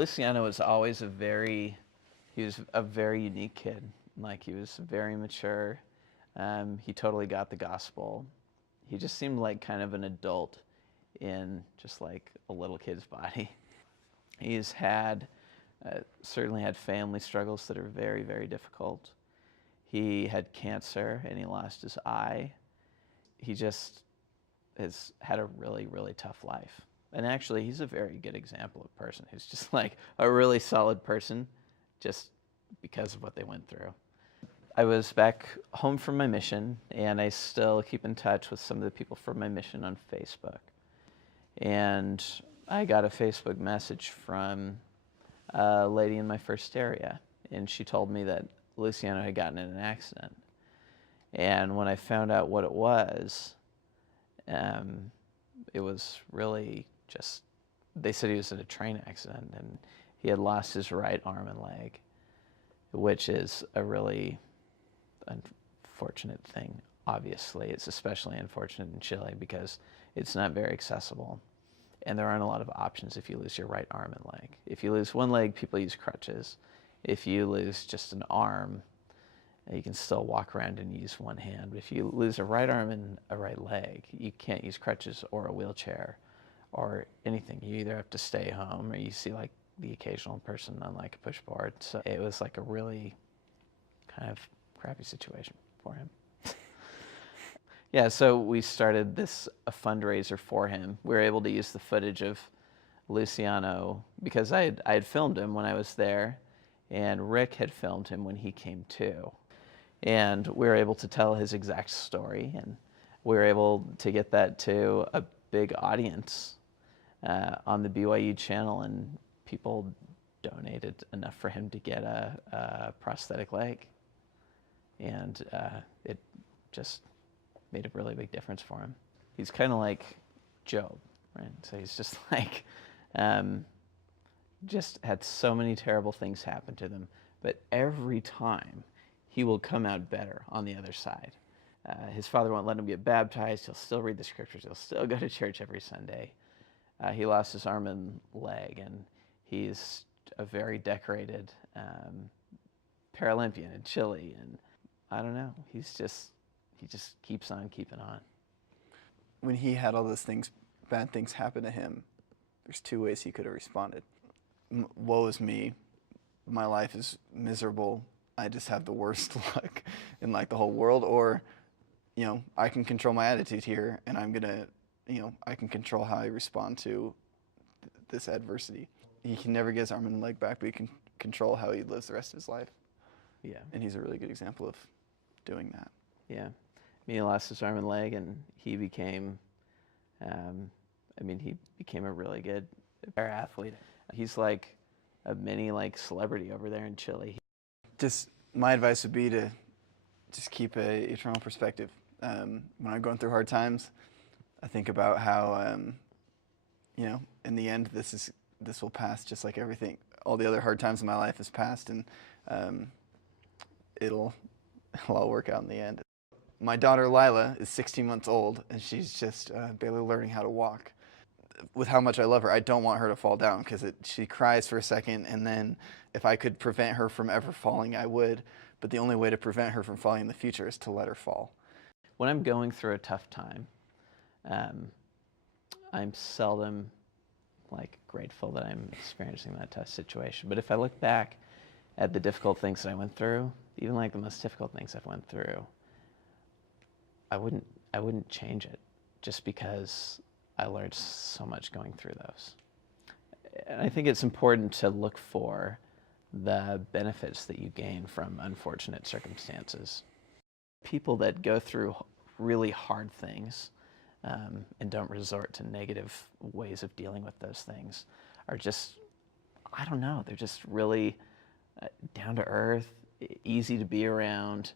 Luciano was always he was a very unique kid. Like, he was very mature. He totally got the gospel. He just seemed like kind of an adult in just like a little kid's body. He's certainly had family struggles that are very, very difficult. He had cancer and he lost his eye. He just has had a really, really tough life. And actually, he's a very good example of a person who's just like a really solid person just because of what they went through. I was back home from my mission, and I still keep in touch with some of the people from my mission on Facebook. And I got a Facebook message from a lady in my first area, and she told me that Luciano had gotten in an accident. And when I found out what it was really just, they said he was in a train accident, and he had lost his right arm and leg, which is a really unfortunate thing. Obviously, it's especially unfortunate in Chile because it's not very accessible, and there aren't a lot of options if you lose your right arm and leg. If you lose one leg, people use crutches. If you lose just an arm, you can still walk around and use one hand. But if you lose a right arm and a right leg, you can't use crutches or a wheelchair or anything. You either have to stay home or you see like the occasional person on like a push board. So it was like a really kind of crappy situation for him. Yeah, so we started a fundraiser for him. We were able to use the footage of Luciano because I had filmed him when I was there, and Rick had filmed him when he came to. And we were able to tell his exact story, and we were able to get that to a big audience on the BYU channel, and people donated enough for him to get a prosthetic leg. And it just made a really big difference for him. He's kind of like Job, right? So he's just like, just had so many terrible things happen to them, but every time he will come out better on the other side. His father won't let him get baptized. He'll still read the scriptures. He'll still go to church every Sunday. He lost his arm and leg, and he's a very decorated Paralympian in Chile. And I don't know, he just keeps on keeping on. When he had all those bad things happen to him, there's two ways he could have responded. Woe is me, my life is miserable, I just have the worst luck in like the whole world. Or, I can control my attitude here, and I'm gonna, I can control how I respond to this adversity. He can never get his arm and leg back, but he can control how he lives the rest of his life. Yeah. And he's a really good example of doing that. Yeah. He lost his arm and leg, and he became, he became a really good athlete. He's like a mini celebrity over there in Chile. Just my advice would be to just keep a eternal perspective. When I'm going through hard times, I think about how, in the end, this will pass, just like everything. All the other hard times in my life has passed, and it'll all work out in the end. My daughter Lila is 16 months old, and she's just barely learning how to walk. With how much I love her, I don't want her to fall down, because she cries for a second, and then if I could prevent her from ever falling, I would. But the only way to prevent her from falling in the future is to let her fall. When I'm going through a tough time, I'm seldom grateful that I'm experiencing that tough situation. But if I look back at the difficult things that I went through, even the most difficult things I've went through, I wouldn't change it, just because I learned so much going through those. And I think it's important to look for the benefits that you gain from unfortunate circumstances. People that go through really hard things and don't resort to negative ways of dealing with those things are just, I don't know, they're just really down to earth, easy to be around.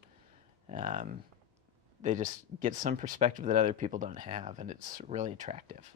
They just get some perspective that other people don't have, and it's really attractive.